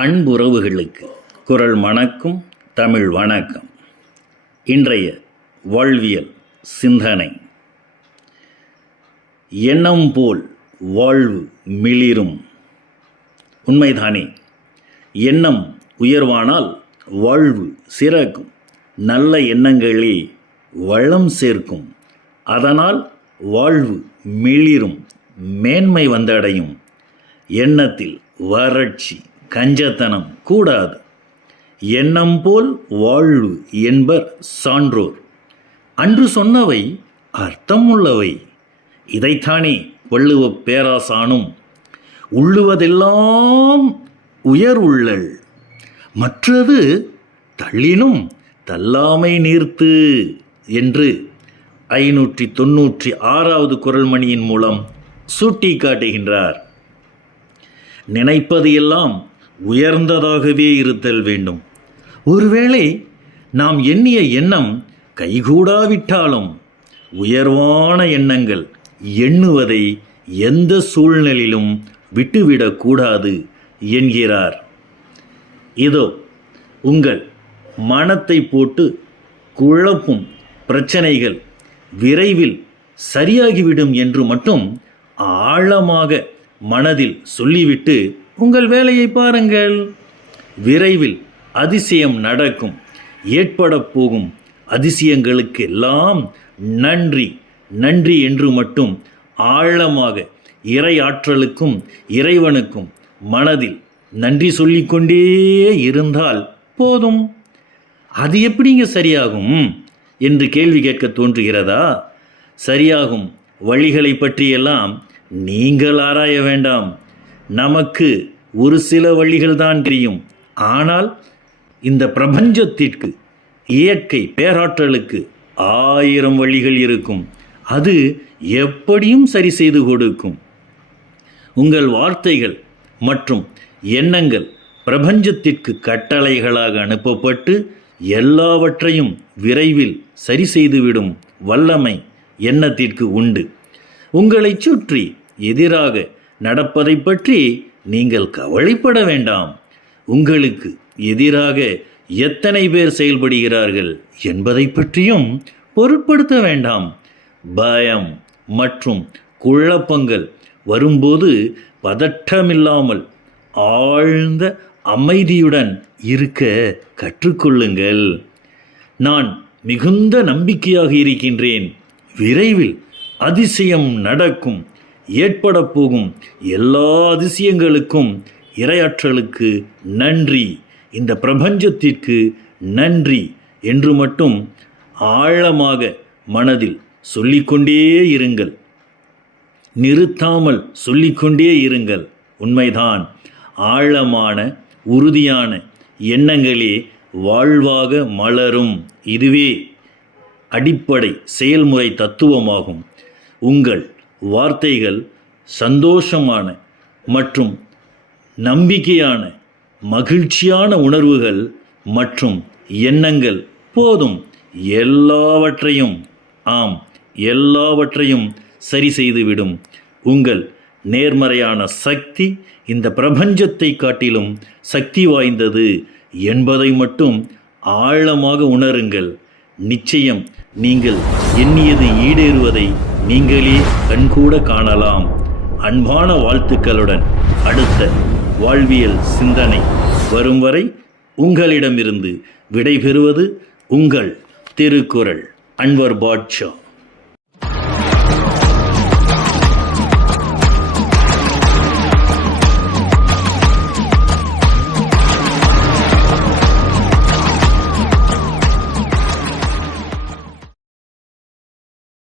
அன்புறவுகளுக்கு குரல் மணக்கும் தமிழ் வணக்கம். இன்றைய வாழ்வியல் சிந்தனை. எண்ணம் போல் வாழ்வு மிளிரும். உண்மைதானே? எண்ணம் உயர்வானால் வாழ்வு சிறக்கும். நல்ல எண்ணங்களே வளம் சேர்க்கும். அதனால் வாழ்வு மிளிரும் மேன்மை வந்தடையும். எண்ணத்தில் வறட்சி கஞ்சத்தனம் கூடாது. எண்ணம் போல் வாழ்வு என்பர் சான்றோர். அன்று சொன்னவை அர்த்தம் உள்ளவை. இதைத்தானே வள்ளுவ பேராசானும் உள்ளுவதெல்லாம் உயர் உள்ளல் மற்றது தள்ளினும் தள்ளாமை நீர்த்து என்று ஐநூற்றி தொன்னூற்றி ஆறாவது குரல் மணியின் மூலம் சுட்டி காட்டுகின்றார் நினைப்பது எல்லாம் உயர்ந்ததாகவே இருத்தல் வேண்டும். ஒருவேளை நாம் எண்ணிய எண்ணம் கைகூடாவிட்டாலும் உயர்வான எண்ணங்கள் எண்ணுவதை எந்த சூழ்நிலையிலும் விட்டுவிடக்கூடாது என்கிறார். இதோ உங்கள் மனத்தை போட்டு குழப்பும் பிரச்சனைகள் விரைவில் சரியாகிவிடும் என்று மட்டும் ஆழமாக மனதில் சொல்லிவிட்டு உங்கள் வேலையை பாருங்கள். விரைவில் அதிசயம் நடக்கும். ஏற்பட போகும் அதிசயங்களுக்கு எல்லாம் நன்றி. நன்றி என்று மட்டும் ஆழமாக இறை ஆற்றலுக்கும் இறைவனுக்கும் மனதில் நன்றி சொல்லிக்கொண்டே இருந்தால் போதும். அது எப்படிங்க சரியாகும் என்று கேள்வி கேட்க தோன்றுகிறதா? சரியாகும் வழிகளை பற்றியெல்லாம் நீங்கள் ஆராய வேண்டாம். நமக்கு ஒரு சில வழிகள் தான் தெரியும். ஆனால் இந்த பிரபஞ்சத்திற்கு இயற்கை பேராற்றலுக்கு ஆயிரம் வழிகள் இருக்கும். அது எப்படியும் சரி செய்து கொடுக்கும். உங்கள் வார்த்தைகள் மற்றும் எண்ணங்கள் பிரபஞ்சத்திற்கு கட்டளைகளாக அனுப்பப்பட்டு எல்லாவற்றையும் விரைவில் சரி செய்துவிடும் வல்லமை எண்ணத்திற்கு உண்டு. உங்களை சுற்றி எதிராக நடப்பதை பற்றி நீங்கள் கவலைப்பட வேண்டாம். உங்களுக்கு எதிராக எத்தனை பேர் செயல்படுகிறார்கள் என்பதை பற்றியும் பொருட்படுத்த வேண்டாம். பயம் மற்றும் குழப்பங்கள் வரும்போது பதற்றமில்லாமல் ஆழ்ந்த அமைதியுடன் இருக்க கற்றுக்கொள்ளுங்கள். நான் மிகுந்த நம்பிக்கையாக இருக்கின்றேன். விரைவில் அதிசயம் நடக்கும். ஏற்பட போகும் எல்லா அதிசயங்களுக்கும் இரையாற்றலுக்கு நன்றி. இந்த பிரபஞ்சத்திற்கு நன்றி என்று மட்டும் ஆழமாக மனதில் சொல்லிக்கொண்டே இருங்கள். நிறுத்தாமல் சொல்லிக்கொண்டே இருங்கள். உண்மைதான். ஆழமான உறுதியான எண்ணங்களே வாழ்வாக மலரும். இதுவே அடிப்படை செயல்முறை தத்துவமாகும். உங்கள் வார்த்தைகள் சந்தோஷமான மற்றும் நம்பிக்கையான மகிழ்ச்சியான உணர்வுகள் மற்றும் எண்ணங்கள் போதும். எல்லாவற்றையும் ஆம் எல்லாவற்றையும் சரி செய்துவிடும். உங்கள் நேர்மறையான சக்தி இந்த பிரபஞ்சத்தை காட்டிலும் சக்தி வாய்ந்தது என்பதை மட்டும் ஆழமாக உணருங்கள். நிச்சயம் நீங்கள் எண்ணியது ஈடேறுவதை நீங்களே கண்கூட காணலாம். அன்பான வாழ்த்துக்களுடன் அடுத்த வாழ்வியல் சிந்தனை வரும் வரை உங்களிடமிருந்து விடைபெறுவது உங்கள் திருக்குறள் அன்வர் பாட்ஷா.